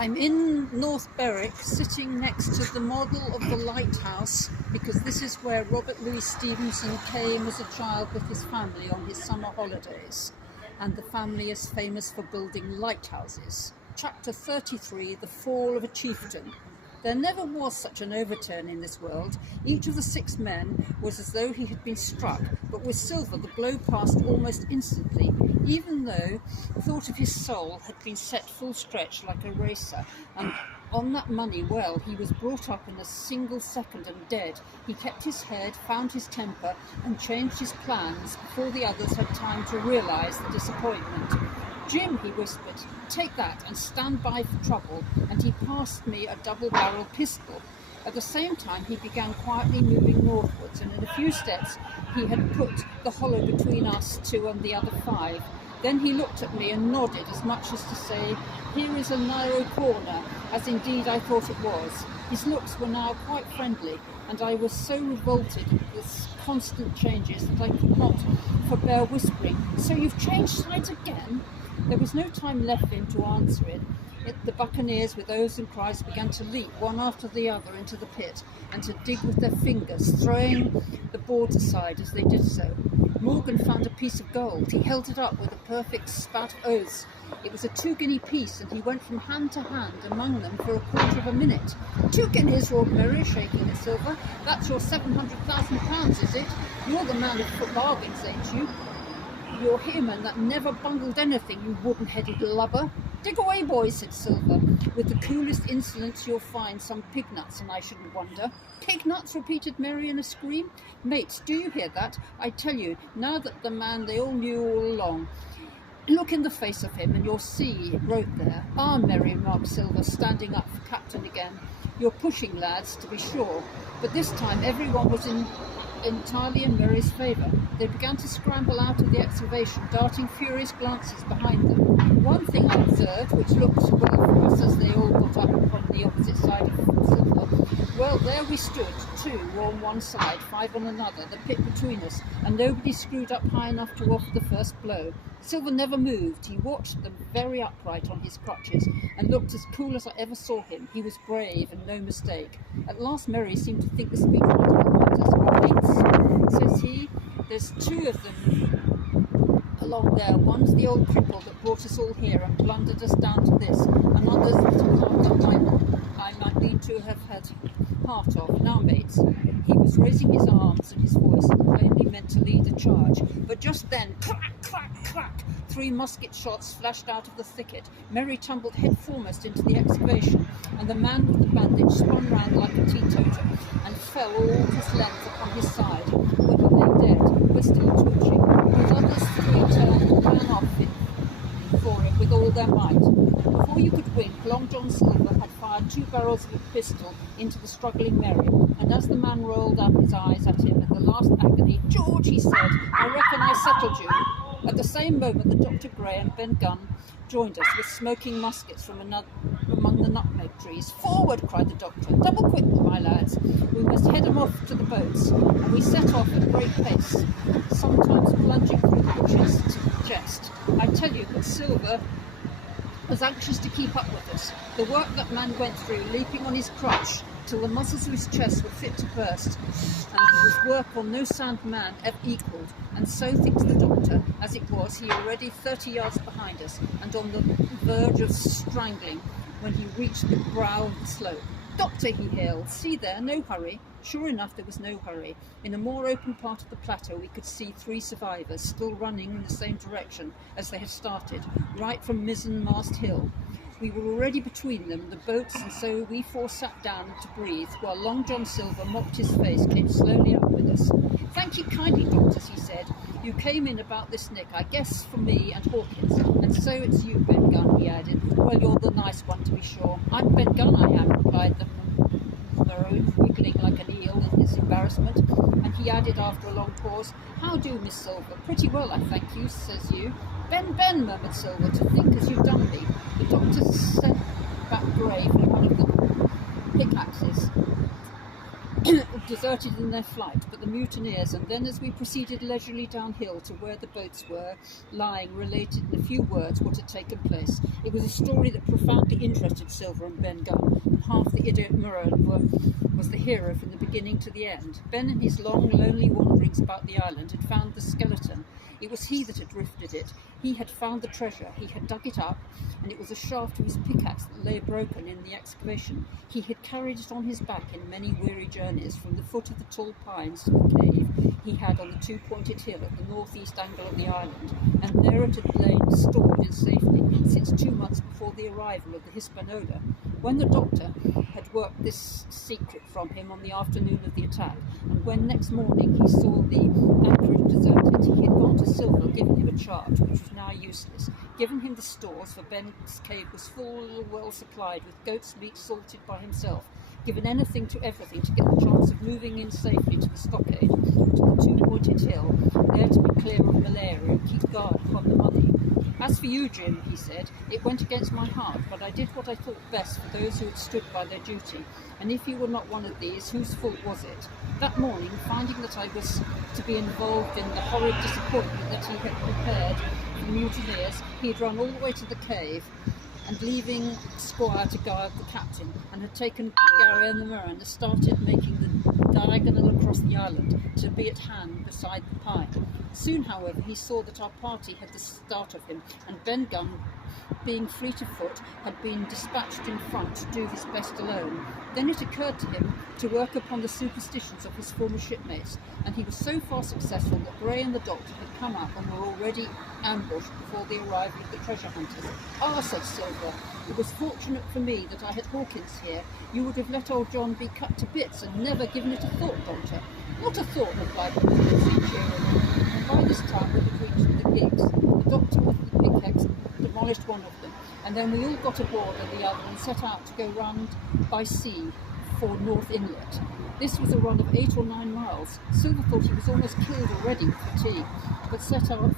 I'm in North Berwick, sitting next to the model of the lighthouse, because this is where Robert Louis Stevenson came as a child with his family on his summer holidays, and the family is famous for building lighthouses. Chapter 33, The Fall of a Chieftain. There never was such an overturn in this world. Each of the 6 men was as though he had been struck, but with Silver the blow passed almost instantly, even though thought of his soul had been set full stretch like a racer, and on that money, well, he was brought up in a single second and dead. He kept his head, found his temper, and changed his plans before the others had time to realise the disappointment. "Jim," he whispered, "take that and stand by for trouble," and he passed me a double-barreled pistol. At the same time he began quietly moving northwards, and in a few steps he had put the hollow between us 2 and the other 5. Then he looked at me and nodded, as much as to say, "Here is a narrow corner," as indeed I thought it was. His looks were now quite friendly, and I was so revolted at this constant changes that I could not forbear whispering, "So you've changed sides again?" There was no time left for him to answer it. The buccaneers, with oaths and cries, began to leap one after the other into the pit, and to dig with their fingers, throwing the boards aside as they did so. Morgan found a piece of gold. He held it up with a perfect spat of oaths. It was a 2-guinea piece, and he went from hand to hand among them for a quarter of a minute. "2 guineas, roared Mary, shaking at Silver. "That's your £700,000, is it? You're the man for bargains, ain't you? You're him, and that never bungled anything, you wooden-headed lubber." "Dig away, boys," said Silver, with the coolest insolence you'll find some pig-nuts, and I shouldn't wonder. "Pig-nuts," repeated Mary in a scream. "Mates, do you hear that? I tell you, now that the man they all knew all along. Look in the face of him, and you'll see it wrote there." "Ah, Mary," remarked Silver, standing up for captain again. "You're pushing, lads, to be sure." But this time everyone was entirely in Mary's favour. They began to scramble out of the excavation, darting furious glances behind them. One thing I observed, which looked well for us as they all got up upon the opposite side of Silver. Well, there we stood, 2 on one side, 5 on another, the pit between us, and nobody screwed up high enough to offer the first blow. Silver never moved. He watched them very upright on his crutches, and looked as cool as I ever saw him. He was brave, and no mistake. At last Mary seemed to think the speech might have got us. "Mates," says he, "there's 2 of them along there. One's the old cripple that brought us all here and blundered us down to this, and others that I might need to have had part of. Now, mates," he was raising his arms and his voice, only meant to lead a charge. But just then, clack, clack, clack, 3 musket shots flashed out of the thicket. Mary tumbled head foremost into the excavation, and the man with the bandage spun round like a teetotum and fell all his length upon his side, where he lay dead, but still twitching. His others 3 turned and ran off for it with all their might. Before you could wink, Long John Silver had fired 2 barrels of a pistol into the struggling Mary, and as the man rolled up his eyes at him in the last agony, "George," he said, "I reckon I settled you." At the same moment the Dr. Gray and Ben Gunn joined us with smoking muskets from among the nutmeg trees. "Forward!" cried the doctor. "Double quick, my lads. We must head 'em off to the boats." And we set off at great pace, sometimes plunging through the bushes to jest. I tell you that Silver was anxious to keep up with us. The work that man went through, leaping on his crutch till the muscles of his chest were fit to burst, and was work on no sound man ever equalled. And so thinks the doctor. As it was, he already 30 yards behind us, and on the verge of strangling when he reached the brow of the slope. "Doctor," he hailed, "see there, no hurry." Sure enough, there was no hurry. In a more open part of the plateau we could see 3 survivors, still running in the same direction as they had started, right from Mizzenmast Hill. We were already between them, the boats, and so we 4 sat down to breathe, while Long John Silver mopped his face, came slowly up with us. "Thank you kindly, doctors," he said. "You came in about this nick, I guess, for me and Hawkins. And so it's you, Ben Gunn," he added. "Well, you're the nice one, to be sure." "I'm Ben Gunn, I am," replied the Maroon, wiggling like an eel in his embarrassment. And he added after a long pause, "How do, Miss Silver?" "Pretty well, I thank you," says you. Ben," murmured Silver, "to think as you've done me." The doctor sent back gravely one of the pickaxes. deserted in their flight, but the mutineers, and then as we proceeded leisurely downhill to where the boats were lying, related in a few words what had taken place. It was a story that profoundly interested Silver and Ben Gunn, and half the Edinburgh was the hero from the beginning to the end. Ben, in his long, lonely wanderings about the island, had found the skeleton. It was he that had rifted it. He had found the treasure. He had dug it up, and it was a shaft of his pickaxe that lay broken in the excavation. He had carried it on his back in many weary journeys from the foot of the tall pines to the cave he had on the two-pointed hill at the northeast angle of the island, and there it had lain stored in safety since 2 months before the arrival of the Hispaniola. When the doctor had worked this secret from him on the afternoon of the attack, and when next morning he saw the anchorage deserted, he had gone to Silver, given him a charge which was now useless, given him the stores, for Ben's cave was full, well supplied with goat's meat salted by himself, given anything to everything to get the chance of moving in safely to the stockade, to the two-pointed hill, there to be clear of malaria and keep guard upon the money. As for you, Jim, he said, it went against my heart, but I did what I thought best for those who had stood by their duty, and if you were not one of these, whose fault was it? That morning, finding that I was to be involved in the horrid disappointment that he had prepared for the mutineers, he had run all the way to the cave, and leaving Squire to guard the captain, and had taken Gary and the mirror and started making the diagonal across the island to be at hand beside the pine. Soon, however, he saw that our party had the start of him, and Ben Gunn, being fleet of foot, had been dispatched in front to do his best alone. Then it occurred to him to work upon the superstitions of his former shipmates, and he was so far successful that Gray and the doctor had come up and were already ambushed before the arrival of the treasure hunters. "Ah," said Silver, "it was fortunate for me that I had Hawkins here. You would have let old John be cut to bits and never given it a thought, Doctor." "Not a thought," replied the cheerily, and by this time we had reached the gigs. The doctor with the pickaxe demolished one of them, and then we all got aboard of the other and set out to go round by sea for North Inlet. This was a run of 8 or 9 miles. Silver thought he was almost killed already with fatigue, but set off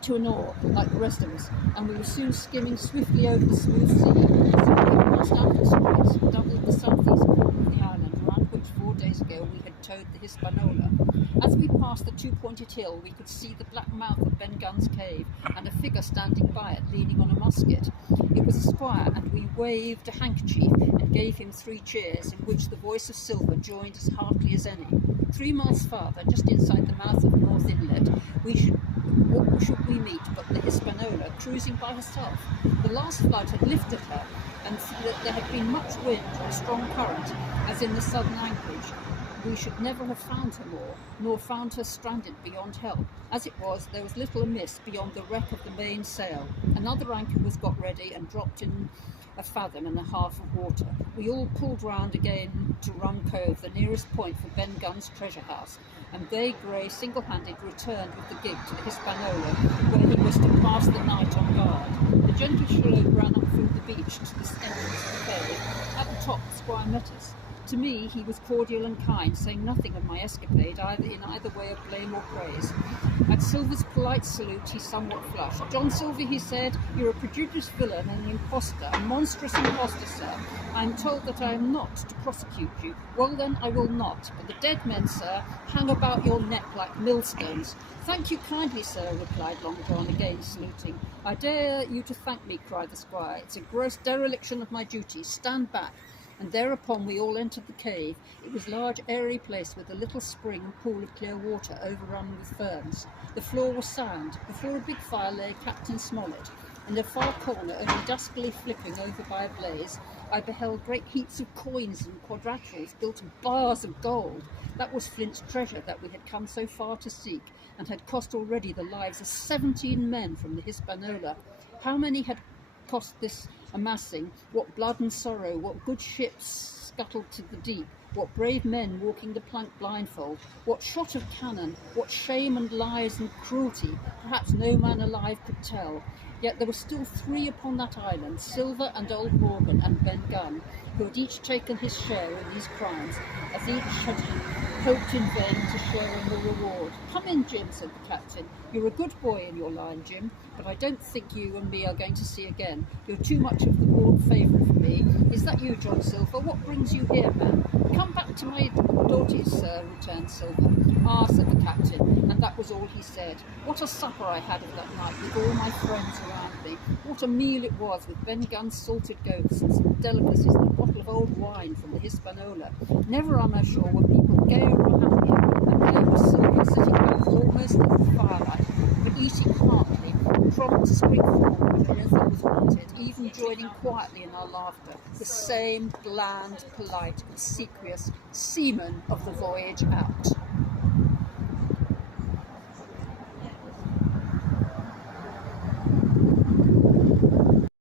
to an oar like the rest of us, and we were soon skimming swiftly over the smooth sea. So we passed out of Straits and doubled the southeast corner of the island, around which 4 days ago we had towed the Hispaniola. As we passed the two-pointed hill, we could see the black mouth of Ben Gunn's cave, and a figure standing by it, leaning on a musket. It was a squire, and we waved a handkerchief and gave him 3 cheers, in which the voice of Silver joined as heartily as any. 3 miles farther, just inside the mouth of North Inlet, what should we meet but the Hispaniola, cruising by herself? The last flood had lifted her, and there had been much wind and a strong current, as in the southern anchorage. We should never have found her more, nor found her stranded beyond help. As it was, there was little amiss beyond the wreck of the mainsail. Another anchor was got ready and dropped in a fathom and a half of water. We all pulled round again to Rum Cove, the nearest point for Ben Gunn's treasure house, and they, Gray, single-handed, returned with the gig to the Hispaniola, where he was to pass the night on guard. The gentle shallow ran up through the beach to the entrance of the cave. At the top, the squire met us. To me, he was cordial and kind, saying nothing of my escapade, in either way of blame or praise. At Silver's polite salute, he somewhat flushed. "John Silver," he said, "you're a prodigious villain and an impostor, a monstrous impostor, sir. I am told that I am not to prosecute you. Well, then, I will not. But the dead men, sir, hang about your neck like millstones." "Thank you kindly, sir," replied Long John, again saluting. "I dare you to thank me," cried the squire. "It's a gross dereliction of my duties. Stand back." And thereupon we all entered the cave. It was a large, airy place with a little spring and pool of clear water overrun with ferns. The floor was sand. Before a big fire lay Captain Smollett. In a far corner, only duskily flickering over by a blaze, I beheld great heaps of coins and quadraturals, built bars of gold. That was Flint's treasure that we had come so far to seek, and had cost already the lives of 17 men from the Hispaniola. How many had cost this amassing? What blood and sorrow, what good ships scuttled to the deep, what brave men walking the plank blindfold, what shot of cannon, what shame and lies and cruelty, perhaps no man alive could tell. Yet there were still 3 upon that island, Silver and old Morgan and Ben Gunn, who had each taken his share in these crimes, as each had hoped in vain to share in the reward. "Come in, Jim," said the captain. "You're a good boy in your line, Jim, but I don't think you and me are going to see again. You're too much of the board favourite for me. Is that you, John Silver? What brings you here, man? Come back to my daughter's parties, sir," returned Silver. "Ah," said the captain, and that was all he said. "What a supper I had of that night with all my friends around me. What a meal it was, with Bennigan's salted goats and some delicacies and a bottle of old wine from the Hispaniola. Never on our shore were people gayer or happier, and there was Silver sitting back almost in the firelight, but eating heartily, prompt to spring forward when anything was wanted, even joining quietly in our laughter, the same bland, polite, obsequious seaman of the voyage out."